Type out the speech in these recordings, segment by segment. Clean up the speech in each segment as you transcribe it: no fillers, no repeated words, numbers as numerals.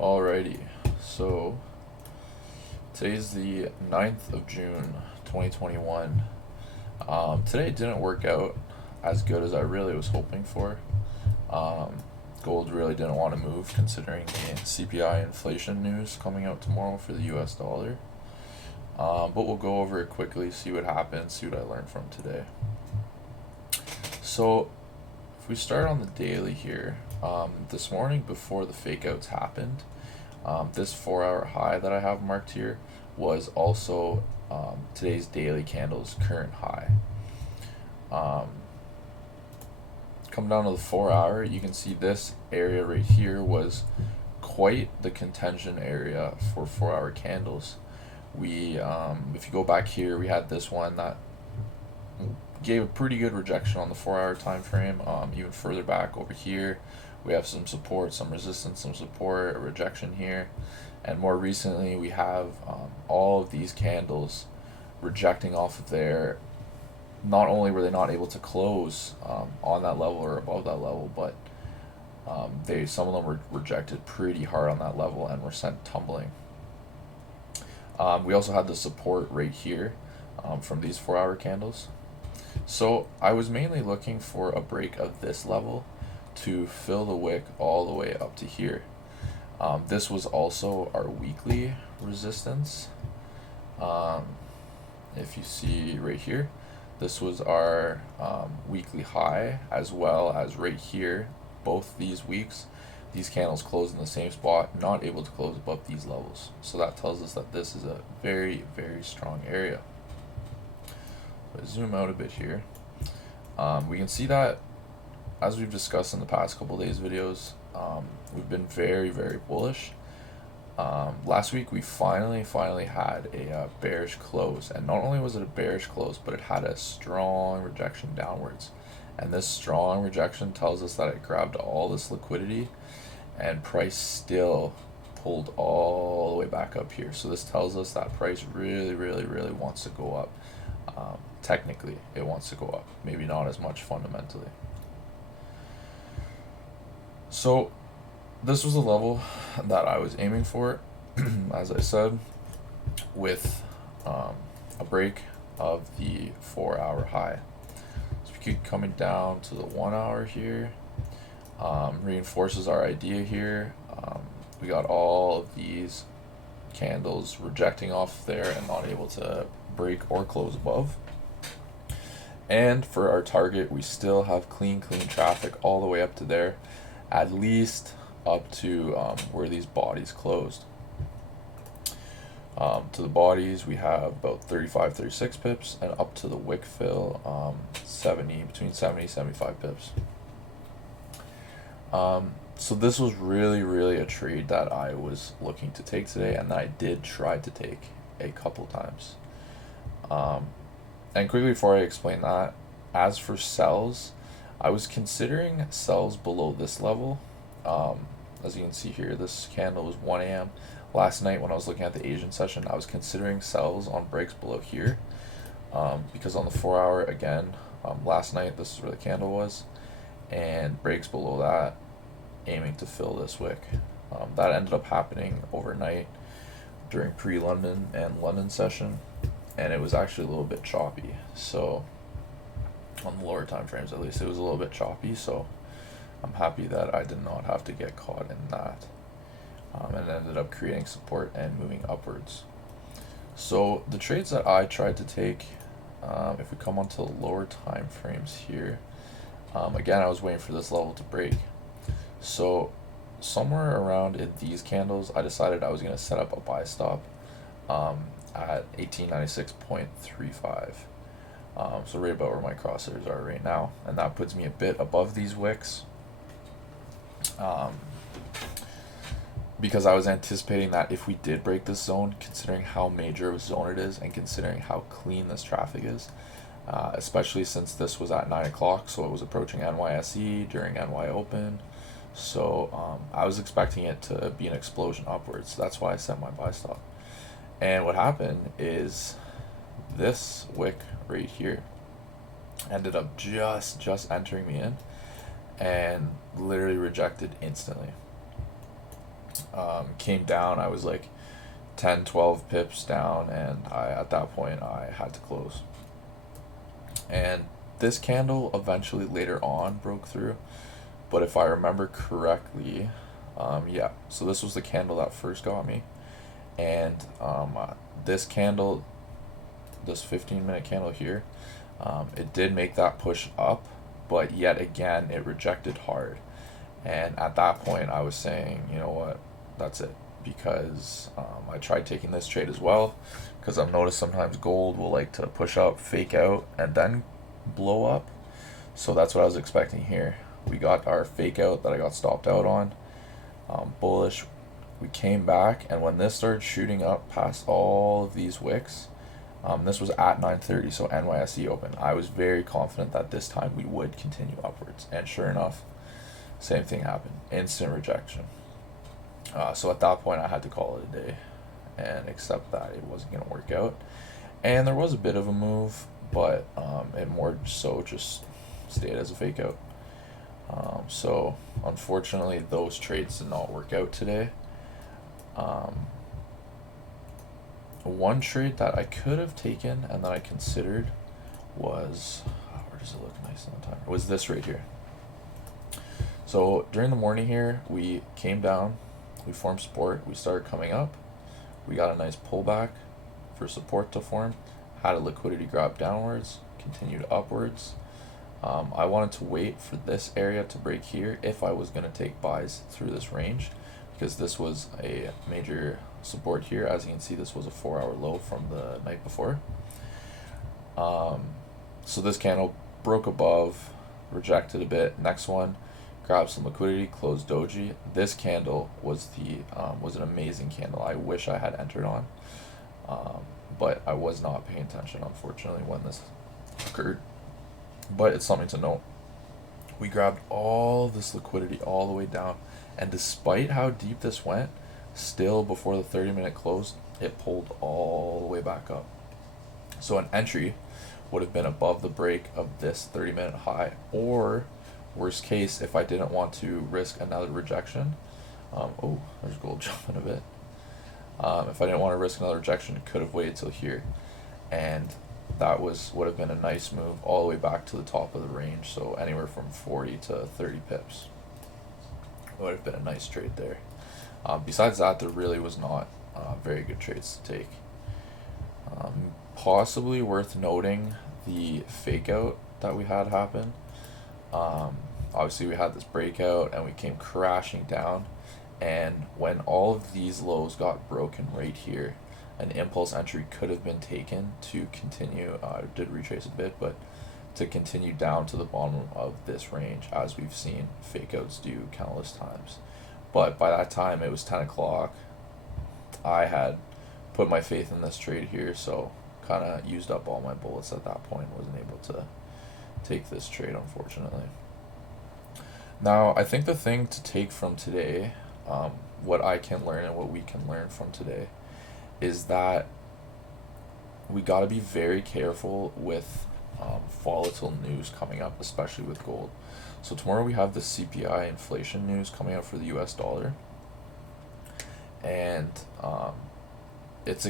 Alrighty, so today's the 9th of June 2021. Today didn't work out as good as I really was hoping for. Um, Gold really didn't want to move considering the CPI inflation news coming out tomorrow for the US dollar. But we'll go over it quickly, see what happens, see what I learned from today. So, if we start on the daily here, this morning before the fake outs happened, this 4 hour high that I have marked here was also today's daily candle's current high. Come down to the 4 hour, you can see this area right here was quite the contention area for 4 hour candles. If you go back here, we had this one that gave a pretty good rejection on the 4 hour time frame. Even further back over here, we have some support, some resistance, some support, a rejection here, and more recently we have all of these candles rejecting off of there. Not only were they not able to close on that level or above that level, but some of them were rejected pretty hard on that level and were sent tumbling. We also had the support right here from these 4 hour candles. So I was mainly looking for a break of this level to fill the wick all the way up to here. This was also our weekly resistance. If you see right here, this was our weekly high, as well as right here. Both these weeks, these candles closed in the same spot, not able to close above these levels. So that tells us that this is a very, very strong area. If I zoom out a bit here, we can see that, as we've discussed in the past couple days videos, we've been very, very bullish. Last week we finally had a bearish close, and not only was it a bearish close, but it had a strong rejection downwards. And this strong rejection tells us that it grabbed all this liquidity, and price still pulled all the way back up here. So this tells us that price really, really, really wants to go up. Technically, it wants to go up, maybe not as much fundamentally. So this was the level that I was aiming for, as I said, with a break of the 4 hour high. So we keep coming down to the 1 hour here, reinforces our idea here. We got all of these candles rejecting off there and not able to break or close above. And for our target, we still have clean traffic all the way up to there, at least up to where these bodies closed. To the bodies, we have about 35, 36 pips, and up to the wick fill, between 70, 75 pips. So this was really, really a trade that I was looking to take today, and that I did try to take a couple times. And quickly before I explain that, as for sells, I was considering sells below this level. As you can see here, this candle was 1 a.m. Last night when I was looking at the Asian session, I was considering sells on breaks below here, because on the 4 hour, again, last night this is where the candle was, and breaks below that, aiming to fill this wick. That ended up happening overnight during pre-London and London session, and it was actually a little bit choppy. So on the lower time frames, at least, it was a little bit choppy. So I'm happy that I did not have to get caught in that, and ended up creating support and moving upwards. So the trades that I tried to take, if we come onto the lower time frames here, again, I was waiting for this level to break. So somewhere around in these candles, I decided I was going to set up a buy stop at 1896.35. So right about where my crosshairs are right now, and that puts me a bit above these wicks, because I was anticipating that if we did break this zone, considering how major of a zone it is and considering how clean this traffic is, especially since this was at 9 o'clock, so it was approaching NYSE during NY Open. So I was expecting it to be an explosion upwards. So that's why I set my buy stop. And what happened is this wick right here ended up just entering me in and literally rejected instantly. Came down. I was like 10, 12 pips down, and at that point I had to close. And this candle eventually later on broke through, but if I remember correctly, yeah. So this was the candle that first got me, and this candle, this 15-minute candle here, it did make that push up, but yet again it rejected hard. And at that point, I was saying, you know what, that's it. Because I tried taking this trade as well. Because I've noticed sometimes gold will like to push up, fake out, and then blow up. So that's what I was expecting here. We got our fake out that I got stopped out on. Bullish. We came back, and when this started shooting up past all of these wicks, this was at 9:30, so NYSE open. I was very confident that this time we would continue upwards. And sure enough, same thing happened. Instant rejection. So at that point, I had to call it a day and accept that it wasn't going to work out. And there was a bit of a move, but it more so just stayed as a fake out. So unfortunately, those trades did not work out today. One trade that I could have taken and that I considered was, where does it look nice on the timer? Was this right here. So during the morning here, we came down, we formed support, we started coming up, we got a nice pullback for support to form, had a liquidity grab downwards, continued upwards. I wanted to wait for this area to break here if I was going to take buys through this range, because this was a major support here. As you can see, this was a 4-hour low from the night before. So this candle broke above, rejected a bit. Next one, grabbed some liquidity, closed doji. This candle was an amazing candle. I wish I had entered on, but I was not paying attention, unfortunately, when this occurred. But it's something to note. We grabbed all this liquidity all the way down, and despite how deep this went, still before the 30-minute close, it pulled all the way back up. So an entry would have been above the break of this 30-minute high, or worst case, if I didn't want to risk another rejection, oh, there's gold jumping a bit. If I didn't want to risk another rejection, it could have waited till here, and that would have been a nice move all the way back to the top of the range, so anywhere from 40 to 30 pips. It would have been a nice trade there. Besides that, there really was not very good trades to take. Possibly worth noting the fake out that we had happen. Obviously, we had this breakout and we came crashing down, and when all of these lows got broken right here, an impulse entry could have been taken to continue. Did retrace a bit, but to continue down to the bottom of this range, as we've seen fake outs do countless times. But by that time, it was 10 o'clock. I had put my faith in this trade here, so kind of used up all my bullets at that point. Wasn't able to take this trade, unfortunately. Now, I think the thing to take from today, what I can learn and what we can learn from today, is that we got to be very careful with volatile news coming up, especially with gold. So tomorrow we have the CPI inflation news coming out for the US dollar, and it's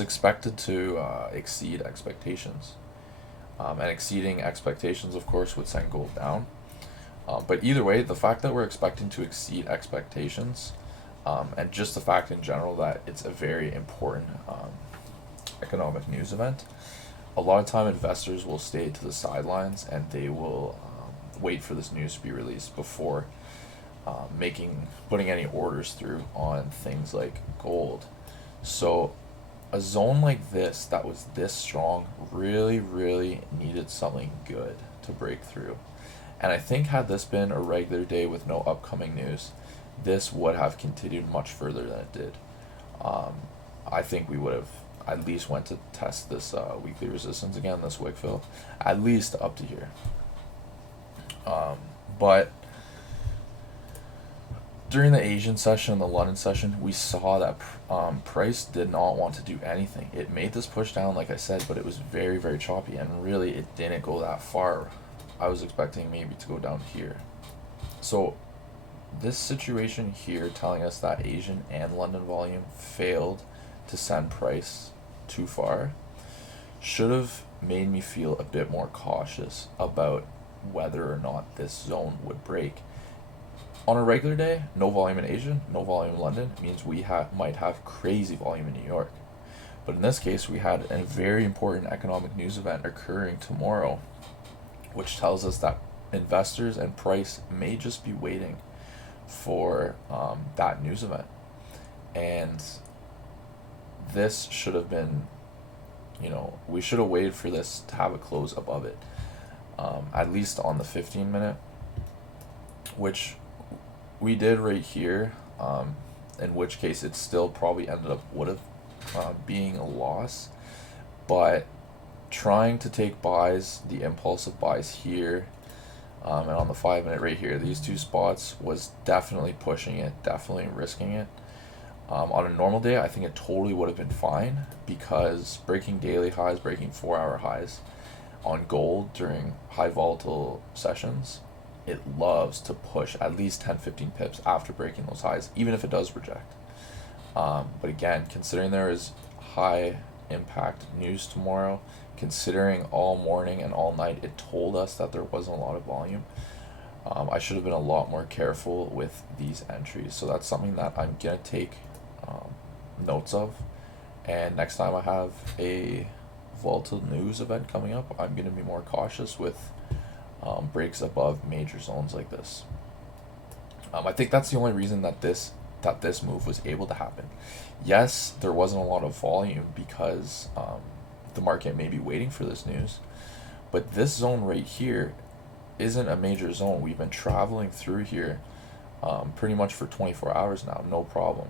expected to exceed expectations, and exceeding expectations, of course, would send gold down. But either way, the fact that we're expecting to exceed expectations, and just the fact in general that it's a very important economic news event, a lot of time investors will stay to the sidelines and they will wait for this news to be released before putting any orders through on things like gold. So a zone like this that was this strong really, really needed something good to break through. And I think had this been a regular day with no upcoming news, this would have continued much further than it did. I think we would have at least went to test this weekly resistance again, this wick fill, at least up to here. But during the Asian session and the London session, we saw that price did not want to do anything. It made this push down, like I said, but it was very, very choppy, and really it didn't go that far. I was expecting maybe to go down here. So this situation here telling us that Asian and London volume failed to send price too far should have made me feel a bit more cautious about whether or not this zone would break. On a regular day, no volume in Asia, no volume in London means we might have crazy volume in New York. But in this case, we had a very important economic news event occurring tomorrow, which tells us that investors and price may just be waiting for that news event. And this should have been, we should have waited for this to have a close above it, at least on the 15 minute, which we did right here, in which case it still probably would have being a loss. But trying to take buys, the impulsive buys here, and on the 5 minute right here, these two spots was definitely pushing it, definitely risking it. On a normal day, I think it totally would have been fine, because breaking daily highs, breaking 4 hour highs on gold during high volatile sessions, it loves to push at least 10-15 pips after breaking those highs, even if it does reject. But again, considering there is high impact news tomorrow, considering all morning and all night it told us that there wasn't a lot of volume, I should have been a lot more careful with these entries. So that's something that I'm going to take notes of. And next time I have a volatile news event coming up, I'm going to be more cautious with breaks above major zones like this. I think that's the only reason that this move was able to happen. Yes, there wasn't a lot of volume because the market may be waiting for this news, but this zone right here isn't a major zone. We've been traveling through here pretty much for 24 hours now, no problem.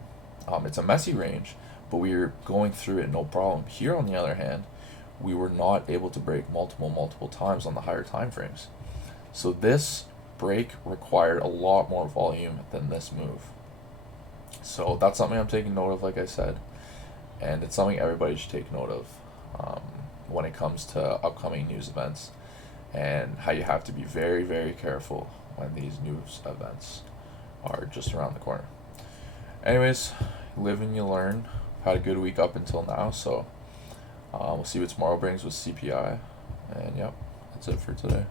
It's a messy range, but we are going through it no problem. Here, on the other hand, we were not able to break multiple times on the higher time frames. So this break required a lot more volume than this move. So that's something I'm taking note of, like I said, and it's something everybody should take note of when it comes to upcoming news events, and how you have to be very, very careful when these news events are just around the corner. Anyways, live and you learn. Had a good week up until now, so we'll see what tomorrow brings with CPI, and yep, that's it for today.